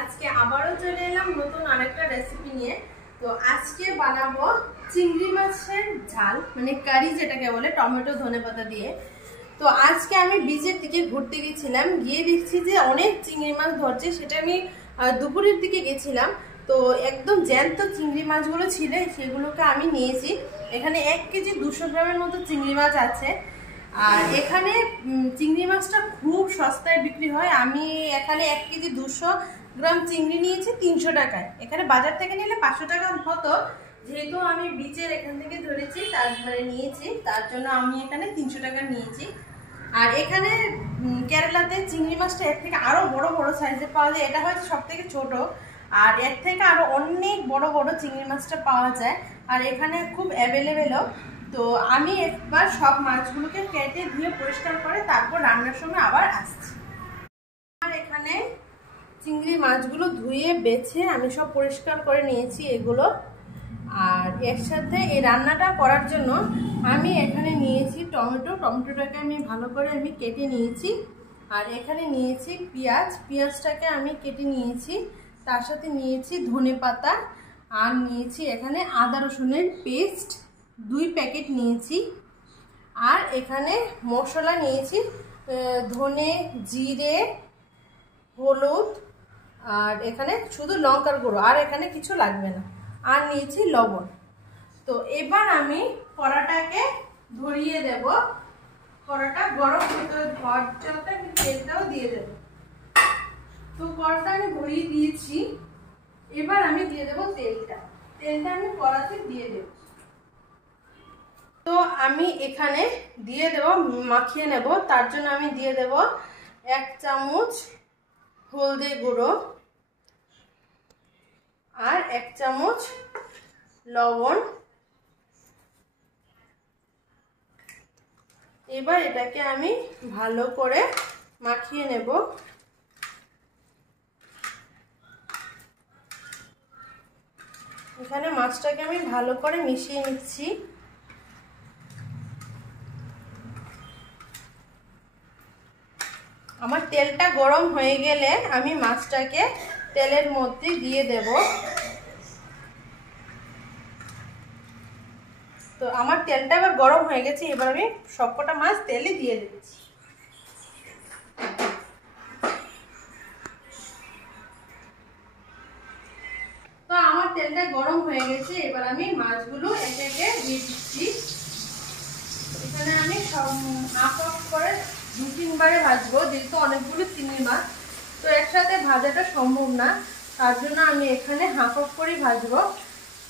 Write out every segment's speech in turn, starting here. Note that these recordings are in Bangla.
আজকে আবারও চলে এলাম নতুন আরেকটা রেসিপি নিয়ে। তো আজকে বানাবো চিংড়ি মাছের ঝাল, মানে কারি যেটাকে বলে, টমেটো ধনেপাতা দিয়ে। তো আজকে আমি বিচের দিকে ঘুরতে গেছিলাম, গিয়ে দেখছি যে অনেক চিংড়ি মাছ ধরছে। সেটা আমি দুপুরের দিকে গেছিলাম, তো একদম জ্যান্ত চিংড়ি মাছগুলো ছিল, সেগুলোকে আমি নিয়েছি। এখানে 1 কেজি 200 গ্রামের মতো চিংড়ি মাছ আছে। আর এখানে চিংড়ি মাছটা খুব সস্তায় বিক্রি হয়। আমি এখানে 1 কেজি 200 গ্রাম চিংড়ি নিয়েছি 300 টাকায়। এখানে বাজার থেকে নিলে 500 টাকা হতো, যেহেতু আমি বিচের এখান থেকে ধরেছি, নিয়েছি, তার জন্য আমি এখানে 300 টাকা নিয়েছি। আর এখানে কেরালাতে চিংড়ি মাছটা এর থেকে আরো বড় বড় সাইজের পাওয়া যায়। এটা হয়তো সব থেকে ছোট, আর এর থেকে আরো অনেক বড় বড় চিংড়ি মাছটা পাওয়া যায়। আর এখানে খুব অ্যাভেলেবেলও। তো আমি একবার সব মাছগুলোকে কেটে ধুয়ে পরিষ্কার করে তারপর রান্নার সময় আবার আসছি। আর এখানে চিংড়ি মাছগুলো ধুয়ে বেছে আমি সব পরিষ্কার করে নিয়েছি এগুলো। আর এর সাথে এই রান্নাটা করার জন্য আমি এখানে নিয়েছি টমেটোটাকে আমি ভালো করে কেটে নিয়েছি। আর এখানে নিয়েছি পেঁয়াজটাকে আমি কেটে নিয়েছি। তার সাথে নিয়েছি ধনেপাতা, আর নিয়েছি এখানে আদা রসুনের পেস্ট 2 প্যাকেট নিয়েছি। আর এখানে মশলা নিয়েছি ধনে, জিরে, হলুদ, আর এখানে শুধু লঙ্কার গুঁড়ো, আর এখানে কিছু লাগবে না। আর নিয়েছি লবণ। তো এবার আমি কড়াটাকে ধরিয়ে দেব। কড়াটা গরম হতে তেলটাও দিয়ে দেব। তো কড়াটা আমি ধরিয়ে দিয়েছি। এবার আমি দিয়ে দেব তেলটা আমি কড়াতে দিয়ে দেব। তো আমি এখানে দিয়ে দেব, মাখিয়ে নেব। তার জন্য আমি দিয়ে দেব 1 চামচ হলদি গুঁড়ো, আর 1 চামচ লবণ। এবার এটাকে আমি ভালো করে মাখিয়ে নেব। এখানে মাছটাকে আমি ভালো করে মিশিয়ে নিচ্ছি। আমার তেলটা গরম হয়ে গেলে আমি মাছটাকে তেলের মধ্যে দিয়ে দেব। তো আমার তেলটা এবার গরম হয়ে গেছে, এবার আমি সবকটা মাছ তেলে দিয়ে দিচ্ছি। তো আমার তেলটা গরম হয়ে গেছে, এবার আমি মাছগুলো একে একে দিয়ে দিচ্ছি। এখানে আমি সব হাফ করে 2-3 বারে ভাজবো, যেহেতু অনেকগুলো চিংড়ি মাছ, তো একসাথে ভাজাটা সম্ভব না। তার জন্য আমি এখানে হাফ করেই ভাজবো।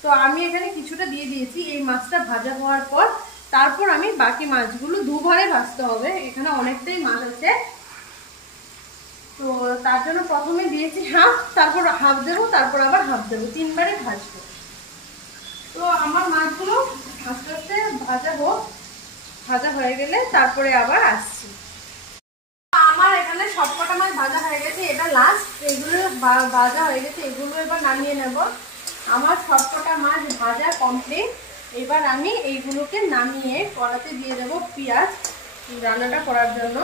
তো আমি এখানে কিছুটা দিয়ে দিয়েছি। এই মাছটা ভাজা হওয়ার পর তারপর আমি বাকি মাছগুলো 2 ভাগে ভাজতে হবে। এখানে অনেকটাই মাছ আছে, তো তার জন্য প্রথমে দিয়েছি হাফ, তারপর হাফ দেবো, তারপর আবার হাফ দেবো, 3 বারে ভাজবো। তো আমার মাছগুলো আস্তে আস্তে ভাজা হয়ে গেলে তারপরে আবার আসছি। আমার এখানে সবকটা মাছ ভাজা হয়ে গেছে, এটা লাস্ট। এগুলো ভাজা হয়ে গেছে, এগুলো এবার নামিয়ে নেব। আমার সবকটা মাছ ভাজা কমপ্লিট। এবার আমি এইগুলোকে নামিয়ে কড়াতে দিয়ে দেবো পেঁয়াজ রান্নাটা করার জন্য।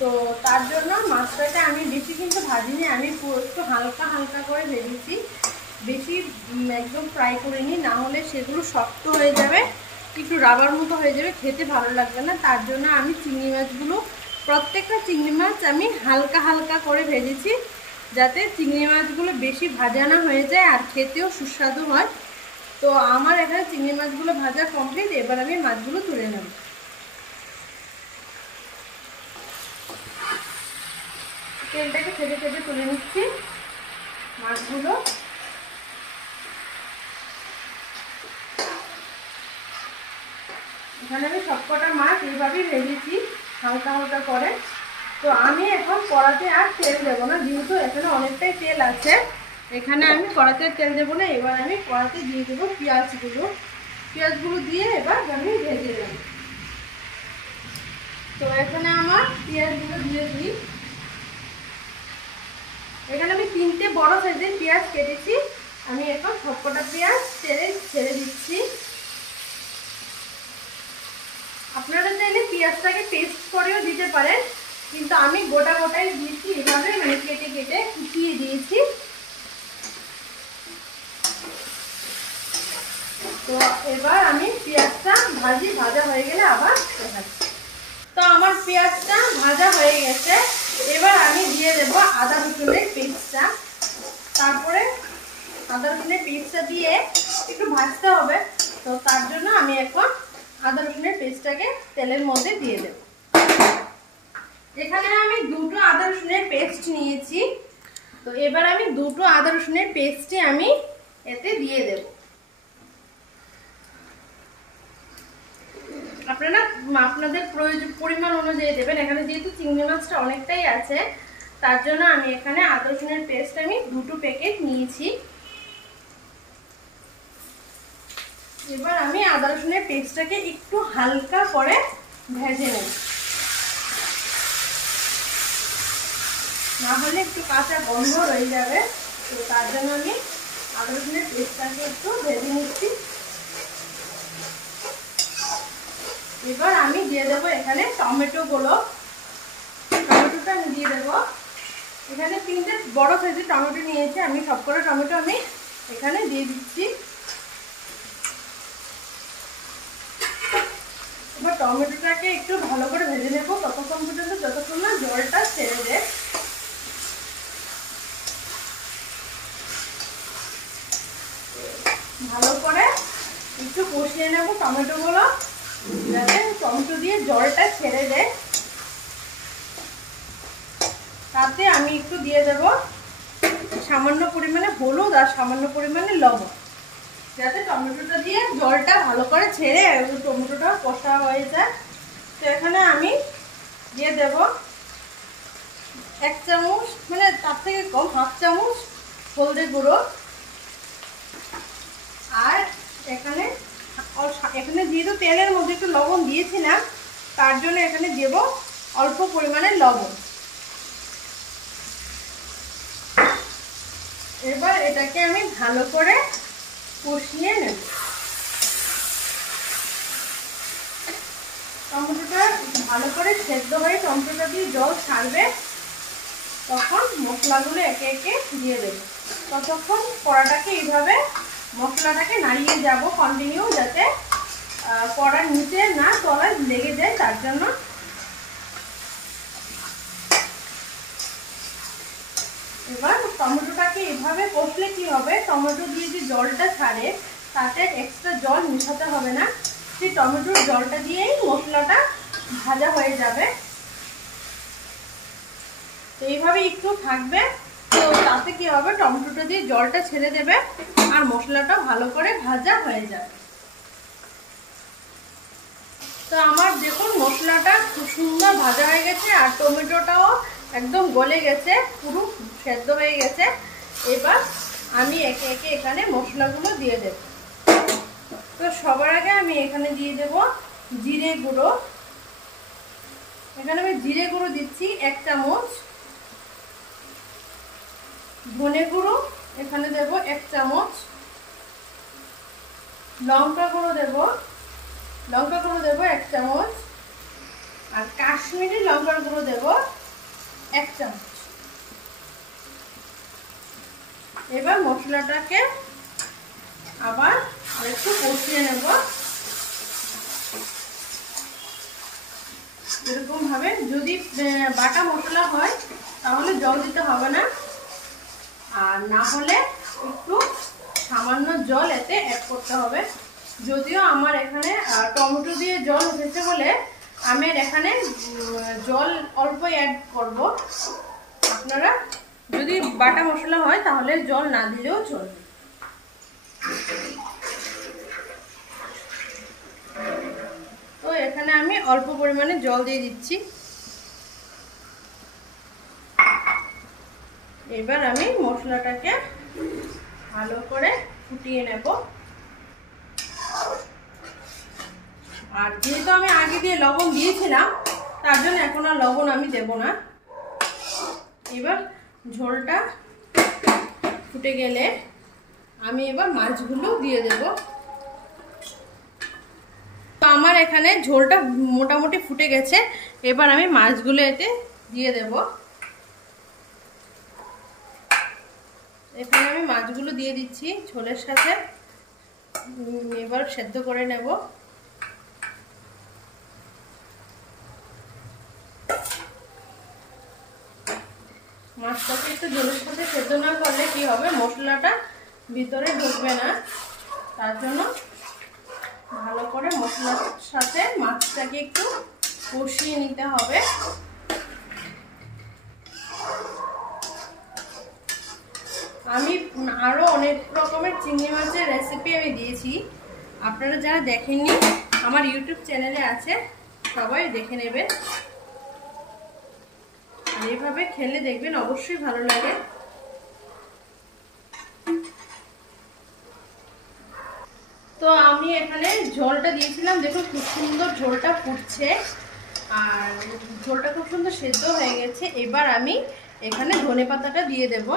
তো তার জন্য মাছটাকে আমি বেশি কিন্তু ভাজিনি, আমি একটু হালকা করে ভেজেছি, বেশি একদম ফ্রাই করিনি, না হলে সেগুলো শক্ত হয়ে যাবে, একটু রাবার মতো হয়ে যাবে, খেতে ভালো লাগবে না। তার জন্য আমি চিংড়ি মাছগুলো, প্রত্যেকটা চিংড়ি মাছ আমি হালকা করে ভেজেছি, যাতে চিংড়ি মাছগুলো বেশি ভাজা না হয়ে যায় আর খেতেও সুস্বাদু হয়। তো আমার এখানে চিংড়ি মাছগুলো ভাজা কমপ্লিট। এবার আমি মাছগুলো তুলে নেব। তেলটাকে ফেটে তুলে নিচ্ছি মাছগুলো। এখানে আমি সবকটা মাছ এইভাবেই ভেজেছি হালকা করে। তো আমি এখন কড়াতে আর তেল দেবো না, যেহেতু এখানে অনেকটাই তেল আছে। এখানে আমি কড়াতে তেল দেবো না। এবার আমি কড়াতে দিয়ে দেবো পেঁয়াজগুলো দিয়ে এবার আমি ভেজে নেব। তো এখানে আমার পেঁয়াজগুলো দিয়ে দিই। এখানে আমি 3টে বড় সাইজের পেঁয়াজ কেটেছি। আমি এখন সবকটা পেঁয়াজ ছেড়ে দিচ্ছি। আপনারা চাইলে পেঁয়াজটাকে পেস্ট করেও দিতে পারেন, কিন্তু আমি গোটাই দিয়েছি, এভাবে কেটে কুচিয়ে দিয়েছি। ভাজি, ভাজা হয়ে গেলে আবার দেখাচ্ছি। তো আমার পেঁয়াজটা ভাজা হয়ে গেছে, এবার আমি দিয়ে দেব আদা রসুনের পেস্টটা। তারপরে আদা রসুনের পেস্টটা দিয়ে একটু ভাজতে হবে, তো তার জন্য আমি এখন আদা রসুনের পেস্টটাকে তেলের মধ্যে দিয়ে দেব। এখানে আমি দুটো আদা রসুনের পেস্ট নিয়েছি, তো এবার আমি দুটো আদা রসুনের পেস্টে আমি এতে দিয়ে দেব। আপনারা আপনাদের পরিমাণ অনুযায়ী দেবেন। এখানে যেহেতু চিংড়ি মাছটা অনেকটাই আছে, তার জন্য আমি এখানে আদা রসুনের পেস্ট আমি দুটো প্যাকেট নিয়েছি। এবার আমি আদা রসুনের পেস্টটাকে একটু হালকা করে ভেজে নেব, না হলে একটু কাঁচা গন্ধ রয়ে যাবে। তো তার জন্য আমি আদা রসুনের পেস্টটাকে একটু ভেজে নিচ্ছি। এবার আমি দিয়ে দেবো এখানে টমেটোগুলো। টমেটোটা আমি দিয়ে দেবো। এখানে 3টে বড় সাইজের টমেটো নিয়েছি আমি, সবকটা টমেটো আমি এখানে দিয়ে দিচ্ছি। এবার টমেটোটাকে একটু ভালো করে ভেজে নেবো ততক্ষণ পর্যন্ত যতক্ষণ না জলটা ছেড়ে দেয়। ভালো করে একটু কষিয়ে নেবো টমেটোগুলো, যাতে টমেটো দিয়ে জলটা ছেড়ে দেয়। তাতে আমি একটু দিয়ে দেব সামান্য পরিমাণে হলুদ আর সামান্য পরিমাণে লবণ, যাতে টমেটোটা দিয়ে জলটা ভালো করে ছেড়ে টমেটোটা কষা হয়ে যায়। তো এখানে আমি দিয়ে দেব 1 চামচ, মানে তার থেকে কম, 1/2 চামচ হলুদের গুঁড়ো। আর এখানে যেহেতু তেলের মধ্যে একটু লবণ দিয়েছিলাম, তার জন্য এখানে দেব অল্প পরিমাণে লবণ। এবার এটাকে আমি ভালো করে কষিয়ে নেব। টমেটোটা ভালো করে সেদ্ধ হয়ে টমেটোটা দিয়ে জল ছাড়বে, তখন মশলাগুলো একে একে দিয়ে দেব। ততক্ষণ কড়াটাকে এইভাবে মশলাটাকে নাড়িয়ে যাব কন্টিনিউ, যাতে কড়ার নিচে না তলায় লেগে যায়, তার জন্য। এবার টমেটোটাকে এভাবে কষলে কি হবে, টমেটো দিয়ে যে জলটা ছাড়ে তাতে এক্সট্রা জল মেশাতে হবে না, সেই টমেটোর জলটা দিয়েই মশলাটা ভাজা হয়ে যাবে। তো এইভাবে একটু থাকবে, তো তাতে কি হবে, টমেটোটা দিয়ে জলটা ছেড়ে দেবে আর মশলাটা ভালো করে ভাজা হয়ে যাবে। তো আমার দেখুন মশলাটা খুব সুন্দর ভাজা হয়ে গেছে আর টমেটোটাও একদম গলে গেছে, পুরো সেদ্ধ হয়ে গেছে। এবার আমি একে একে এখানে মশলাগুলো দিয়ে দেব। তো সবার আগে আমি এখানে দিয়ে দেব জিরে গুঁড়ো। এখানে আমি জিরে গুঁড়ো দিচ্ছি 1 চামচ। ধনে গুঁড়ো এখানে দেব 1 চামচ। লঙ্কা গুঁড়ো দেব 1 চামচ। আর কাশ্মীরি লঙ্কার গুঁড়ো দেব 1 চামচ। এবার মশলাটাকে আবার একটু কষিয়ে নেব। এরকম ভাবে, যদি বাটা মশলা হয় তাহলে জল দিতে হবে না, আর না হলে একটু সামান্য জল এতে অ্যাড করতে হবে। যদিও আমার এখানে টমেটো দিয়ে জল উঠেছে বলে আমি এখানে জল অল্প অ্যাড করব। আপনারা যদি বাটা মশলা হয় তাহলে জল না দিলেও চলবে। তো এখানে আমি অল্প পরিমাণে জল দিয়ে দিচ্ছি। এবার আমি মশলাটাকে ভালো করে ফুটিয়ে নেব। আর যেহেতু আমি আগে দিয়ে লবণ দিয়েছিলাম, তার জন্য এখন আর লবণ আমি দেব না। এবার ঝোলটা ফুটে গেলে আমি এবার মাছগুলো দিয়ে দেব। তো আমার এখানে ঝোলটা মোটামুটি ফুটে গেছে, এবার আমি মাছগুলো এতে দিয়ে দেব। এখানে আমি মাছগুলো দিয়ে দিচ্ছি ঝোলের সাথে। এবার সেদ্ধ করে নেব। মাছটাকে একটু ঝোলের সাথে সেদ্ধ না করলে কি হবে, মশলাটা ভিতরে ঢুকবে না। তার জন্য ভালো করে মশলার সাথে মাছটাকে একটু কষিয়ে নিতে হবে। আমি আরো অনেক রকমের চিংড়ি মাছের রেসিপি আমি দিয়েছি, আপনারা যারা দেখেননি আমার ইউটিউব চ্যানেলে আছে, সবাই দেখে নেবেন। আর এইভাবে খেলে দেখবেন অবশ্যই ভালো লাগে। তো আমি এখানে ঝোলটা দিয়েছিলাম, দেখুন খুব সুন্দর ঝোলটা ফুটছে আর ঝোলটা খুব সুন্দর সেদ্ধ হয়ে গেছে। এবার আমি এখানে ধনেপাতাটা দিয়ে দেব।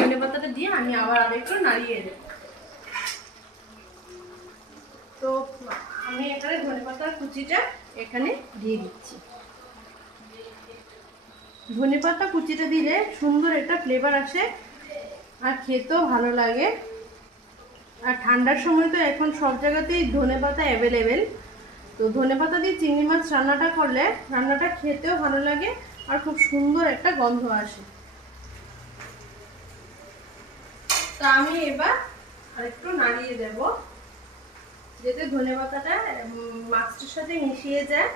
ধনেপাতাটা দিয়ে আমি আবার আরেকটু নাড়িয়ে দেব। তো আমি এখানে ধনেপাতার কুচিটা এখানে দিয়ে দিচ্ছি। ধনেপাতা কুচিটা দিলে সুন্দর একটা ফ্লেভার আসে আর খেতেও ভালো লাগে। আর ঠান্ডার সময় তো এখন সব জায়গাতেই ধনেপাতা অ্যাভেলেবেল। তো ধনেপাতা দিয়ে চিংড়ি মাছ রান্নাটা করলে রান্নাটা খেতেও ভালো লাগে আর খুব সুন্দর একটা গন্ধ আসে। তা আমি এবার আরেকটু নাড়িয়ে দেব, যাতে ধনেপাতাটা মাছটার সাথে মিশিয়ে যায়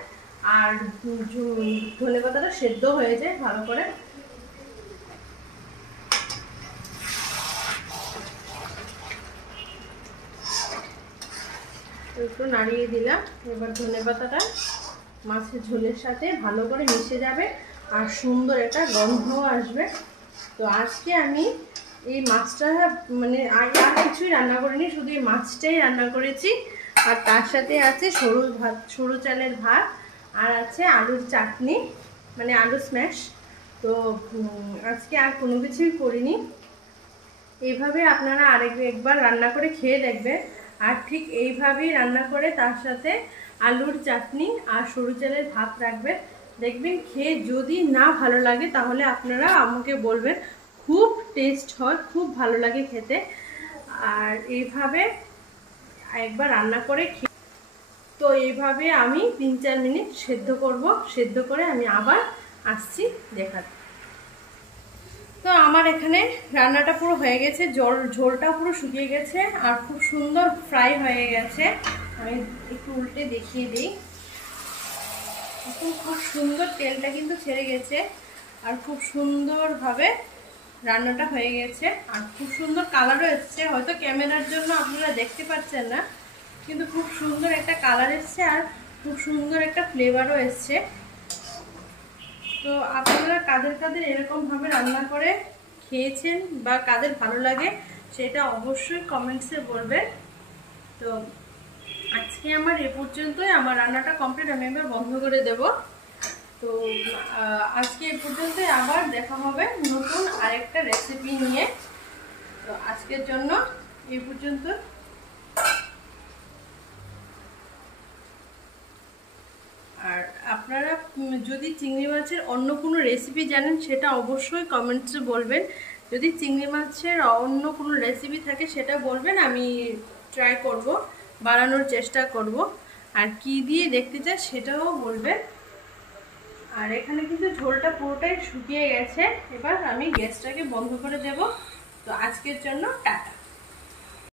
আর ধনেপাতাটা সেদ্ধ হয়ে যায় ভালো করে। একটু নাড়িয়ে দিলাম। এবার ধনেপাতাটা মাছের ঝোলের সাথে ভালো করে মিশে যাবে আর সুন্দর একটা গন্ধও আসবে। তো আজকে আমি এই মাছটা মানে আর কিছুই রান্না করিনি, শুধু এই মাছটাই রান্না করেছি। আর তার সাথে আছে সরু চালের ভাত আর আছে আলুর চাটনি, মানে আলু স্ম্যাশ। তো আজকে আর কোনো কিছুই করিনি। এইভাবে আপনারা একবার রান্না করে খেয়ে দেখবেন। আর ঠিক এইভাবেই রান্না করে তার সাথে আলুর চাটনি আর সরু চালের ভাত রাখবেন, দেখবেন খেয়ে যদি না ভালো লাগে তাহলে আপনারা আমাকে বলবেন। খুব টেস্ট হয়, খুব ভালো লাগে খেতে। আর এইভাবে একবার রান্না করে তো এইভাবে আমি 3-4 মিনিট সেদ্ধ করব। সেদ্ধ করে আমি আবার আসছি দেখাতে। তো আমার এখানে রান্নাটা পুরো হয়ে গেছে, ঝোলটা পুরো শুকিয়ে গেছে আর খুব সুন্দর ফ্রাই হয়ে গেছে। আমি একটু উল্টে দেখিয়ে দিই। খুব সুন্দর তেলটা কিন্তু ছেড়ে গেছে আর খুব সুন্দরভাবে রান্নাটা হয়ে গেছে আর খুব সুন্দর কালারও এসছে। হয়তো ক্যামেরার জন্য আপনারা দেখতে পাচ্ছেন না, কিন্তু খুব সুন্দর একটা কালার এসছে আর খুব সুন্দর একটা ফ্লেভারও এসছে। তো আপনারা কাদের এরকমভাবে রান্না করে খেয়েছেন বা কাদের ভালো লাগে সেটা অবশ্যই কমেন্টসে বলবেন। তো আজকে আমার এ পর্যন্তই, আমার রান্নাটা কমপ্লিট, আমি এবার বন্ধ করে দেব। তো আজকে এ পর্যন্তই, আবার দেখা হবে নতুন আরেকটা রেসিপি নিয়ে। তো আজকের জন্য এই পর্যন্ত। আর আপনারা যদি চিংড়ি মাছের অন্য কোনো রেসিপি জানেন সেটা অবশ্যই কমেন্টসে বলবেন। যদি চিংড়ি মাছের অন্য কোনো রেসিপি থাকে সেটা বলবেন, আমি ট্রাই করব, বানানোর চেষ্টা করব। আর কি দিয়ে দেখতে চাই সেটাও বলবেন। আর এখানে কিন্তু ঝোলটা পুরোটাই শুকিয়ে গেছে। এবার আমি গ্যাসটাকে বন্ধ করে দেব। তো আজকের জন্য টাটা।